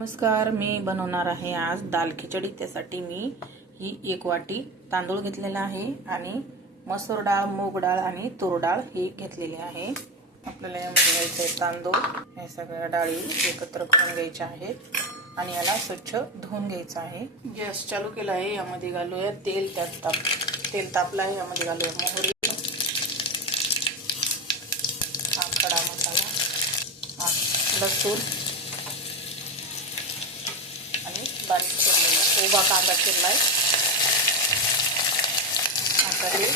नमस्कार, मी बनवणार आहे आज दाल खिचडी। त्यासाठी मी ही 1 वाटी तांदूळ घेतलेला आहे आणि मसूर डाळ, मूग डाळ आणि तूर डाळ ही घेतलेली आहे। आपल्याला यामध्ये घ्यायचे तांदूळ, हे सगळ्या डाळी एकत्र करून घ्यायच्या आहेत आणि याला स्वच्छ धुवून घ्यायचं आहे। गॅस चालू केला आहे, यामध्ये घालूया तेल। तेल तापलं आहे, यामध्ये घालूया मोहरी, हा खडा मसाला, हा लसूण आणि बारीक चिरलेला उभा कांदा चिरलाय। आता हे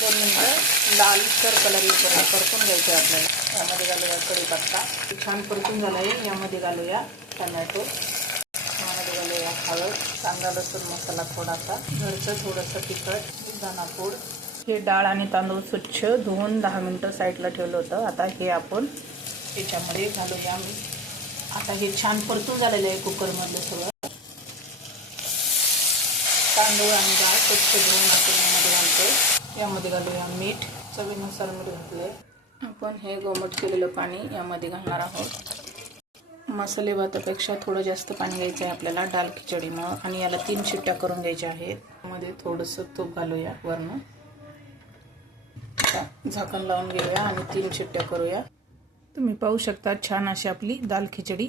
2 मिनिटं लालसर कलर येईपर्यंत परतून घ्यायचे आपल्याला। यामध्ये घालूया कढीपत्ता, छान परतून झाला आहे। यामध्ये घालूया टोमॅटो, यामध्ये घालूया हळद, कांदा लसूण मसाला थोडासा, घरचं थोडंसं तिखट, धनापूड। हे डाळ आणि तांदूळ स्वच्छ धुवून 10 मिनिटं साईडला ठेवलं होतं। आता हे आपण याच्यामध्ये घालूया। आता हे छान परतून झालेलं आहे कुकरमधलं सगळं। तांदूळ आणि डाळ स्वच्छ धुवून आपण यामध्ये घालतो। यामध्ये घालूया मीठ, चवीनुसार मीठ घातले। आपण हे कोमट केलेलं पाणी यामध्ये घालणार आहोत। मसाले भातापेक्षा थोडं जास्त पाणी घ्यायचं आहे आपल्याला डाळ खिचडीमुळे, आणि याला 3 शिट्ट्या करून घ्यायच्या आहेत। यामध्ये थोडंसं तूप घालूया वरनं, झाकण लावून घेऊया आणि 3 शिट्ट्या करूया। तुम्ही पाहू शकता छान अशी आपली दाल खिचडी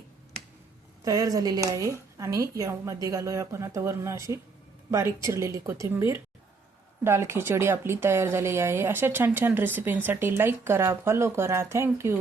तयार झालेली आहे। आणि यामध्ये घालूया आपण आता वरनं अशी बारीक चिरलेली कोथिंबीर। दाल खिचडी आपली तयार झालेली आहे। अशा छान छान रेसिपींसाठी लाईक करा, फॉलो करा। थँक्यू।